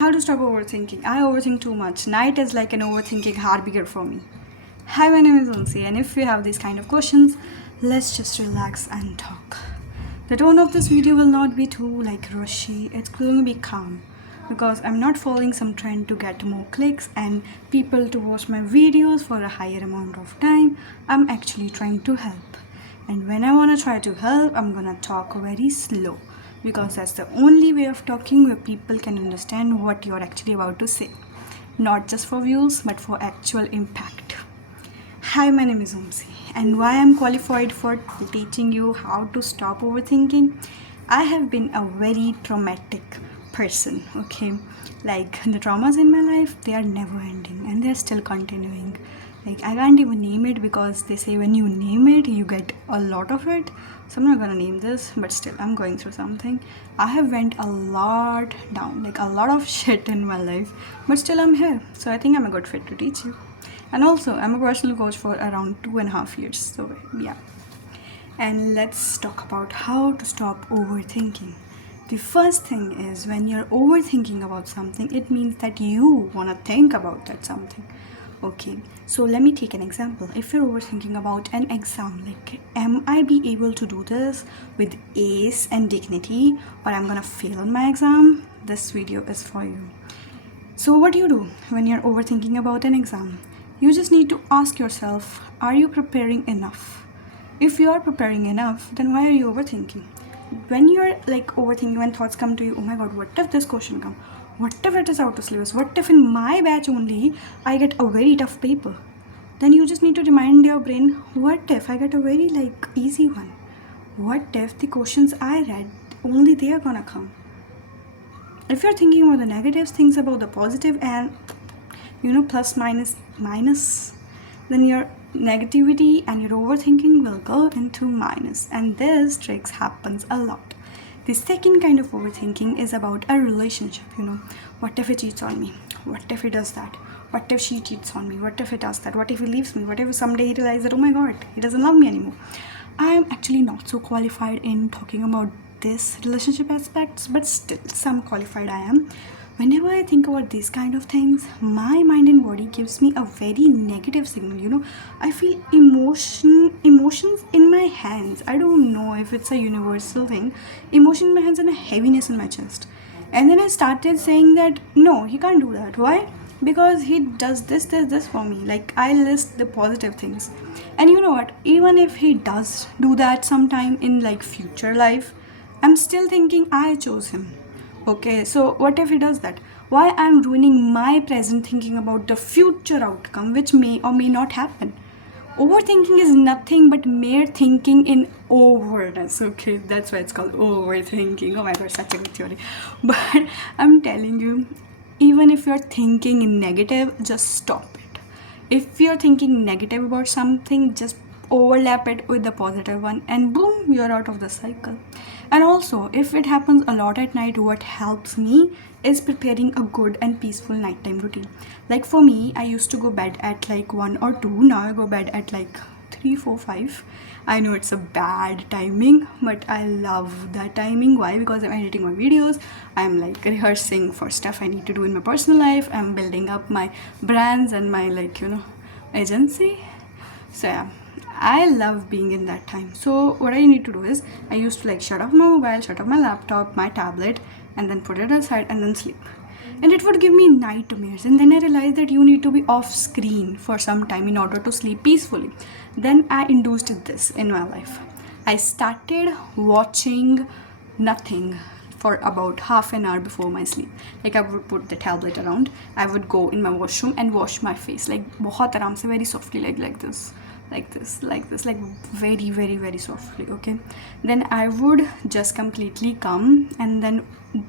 How to stop overthinking? I overthink too much. Night is like an overthinking harbinger for me. Hi, my name is Unsi, and if you have these kind of questions, let's just relax and talk. The tone of this video will not be too rushy. It's going to be calm because I'm not following some trend to get more clicks and people to watch my videos for a higher amount of time. I'm actually trying to help. And when I want to try to help, I'm gonna talk very slow because that's the only way of talking where people can understand what you're actually about to say. Not just for views, but for actual impact. Hi, my name is Umsi, and why I'm qualified for teaching you how to stop overthinking? I have been a very traumatic person, okay? Like the traumas in my life, they are never ending and they're still continuing. Like I can't even name it because they say when you name it, you get a lot of it. So I'm not gonna name this, but still I'm going through something. I have went a lot down, like a lot of shit in my life, but still I'm here. So I think I'm a good fit to teach you. And also, I'm a personal coach for around 2.5 years. So, yeah. And let's talk about how to stop overthinking. The first thing is when you're overthinking about something, it means that you want to think about that something. Okay, so let me take an example. If you're overthinking about an exam, like, am I be able to do this with ace and dignity, or I'm gonna fail on my exam? This video is for you. So, what do you do when you're overthinking about an exam? You just need to ask yourself, are you preparing enough? If you are preparing enough, then why are you overthinking? When you're overthinking, when thoughts come to you, oh my god, what if this question come? What if it is out of syllabus? What if in my batch only I get a very tough paper? Then you just need to remind your brain, what if I get a very easy one? What if the questions I read only they are gonna come? If you're thinking about the negatives, things about the positive and plus minus, then your negativity and your overthinking will go into minus, and this tricks happens a lot. The second kind of overthinking is about a relationship. What if he cheats on me? What if he does that? What if she cheats on me? What if he does that? What if he leaves me? What if someday he realizes that, oh my god, he doesn't love me anymore? I am actually not so qualified in talking about this relationship aspects, but still some qualified I am. Whenever I think about these kind of things, my mind and body gives me a very negative signal. I feel emotions in my hands. I don't know if it's a universal thing. Emotion in my hands and a heaviness in my chest. And then I started saying that no, he can't do that. Why? Because he does this for me. Like I list the positive things. And you know what? Even if he does do that sometime in future life, I'm still thinking I chose him. Okay, so what if he does that? Why I'm ruining my present thinking about the future outcome which may or may not happen? Overthinking is nothing but mere thinking in overness. Okay, that's why it's called overthinking. Oh my god, such a good theory. But I'm telling you, even if you're thinking in negative, just stop it. If you're thinking negative about something, just overlap it with the positive one, and boom, you're out of the cycle. And also, if it happens a lot at night, what helps me is preparing a good and peaceful nighttime routine. Like for me, I used to go bed at 1 or 2. Now I go bed at 3, 4, 5. I know it's a bad timing, but I love that timing. Why? Because I'm editing my videos, I'm rehearsing for stuff I need to do in my personal life, I'm building up my brands and my agency. So yeah, I love being in that time. So what I need to do is I used to shut off my mobile, shut off my laptop, my tablet, and then put it aside and then sleep. And it would give me nightmares. And then I realized that you need to be off screen for some time in order to sleep peacefully. Then I induced this in my life. I started watching nothing for about half an hour before my sleep. I would put the tablet around, I would go in my washroom and wash my face बहुत आराम से, very softly, like very very very softly. Okay, then I would just completely come and then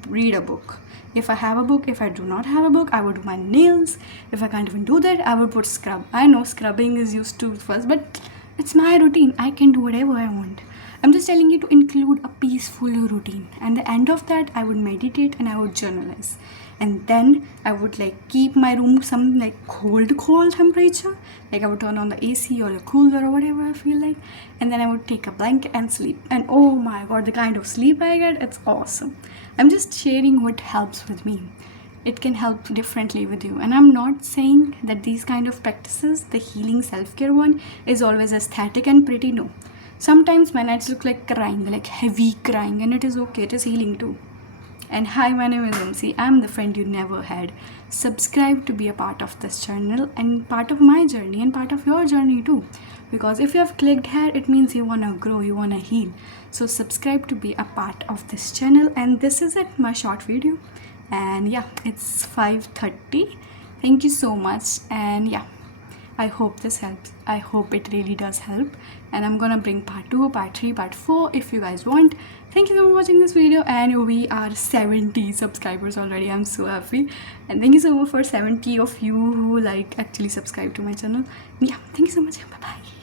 read a book. If I have a book, if I do not have a book, I would do my nails. If I can't even do that, I would put scrub. I know scrubbing is used to first, but it's my routine. I can do whatever I want. I'm just telling you to include a peaceful routine. And the end of that, I would meditate and I would journalize. And then I would keep my room some cold temperature. I would turn on the AC or the cooler or whatever I feel like. And then I would take a blanket and sleep. And oh my god, the kind of sleep I get, it's awesome. I'm just sharing what helps with me. it can help differently with you. And I'm not saying that these kind of practices, the healing self-care one, is always aesthetic and pretty. No, sometimes my nights look like crying, like heavy crying, and it is okay, it is healing too. And hi, my name is MC. I'm the friend you never had. Subscribe to be a part of this channel and part of my journey and part of your journey too. Because if you have clicked here, it means you wanna grow, you wanna heal. So subscribe to be a part of this channel. And this is it, my short video. And yeah, it's 5:30. Thank you so much. And yeah, I hope this helps. I hope it really does help. And I'm gonna bring part 2, part 3, part 4 if you guys want. Thank you so much for watching this video. And we are 70 subscribers already. I'm so happy. And thank you so much for 70 of you who like actually subscribe to my channel. Yeah, thank you so much. Bye bye.